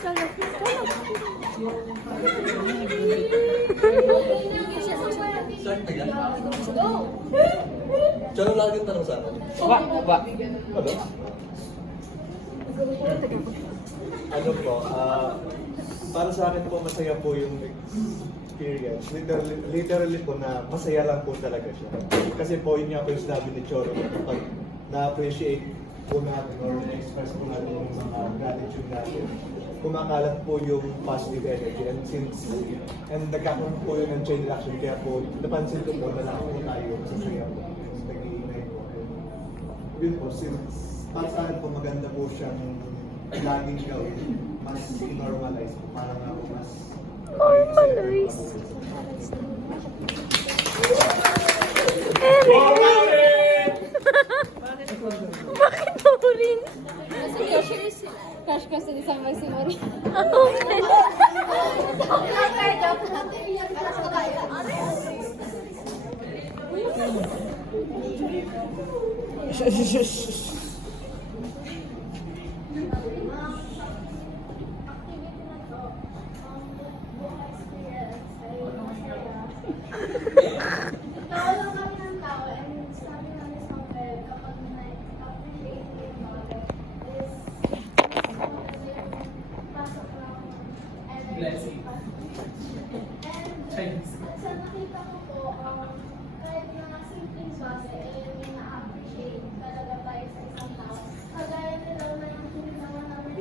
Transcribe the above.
Saan ka yan? Diyan lagi tanong sa akin. Ba. Ano? Ano po, para sa akin po masaya po yung experience. Literally po na masaya lang po talaga siya. Kasi po yun nga po yung sinabi ni Choro na kapag na-appreciate po natin or na-express po natin yung mga gratitude natin, kumakalat po yung positive energy and nagkakaroon po yun ng chain reaction kaya po napansin ko po na lang po tayo sa saya po nag-iingay po. Yun po, since para sa akin po maganda po siyang laging gawin, mas normalize po para nga po mas Normalize. Bakit mo rin? Kasi usually crush ko sa isang may simori. Tao lang kami ng tao and sabi namin sa hotel kapag na-appreciate yung bagay is pasok lang energy. And sa nakita ko po, kahit mga simpleng bagay, may na-appreciate talaga tayo sa isang tao. Kagaya nila na yung sininawa namin.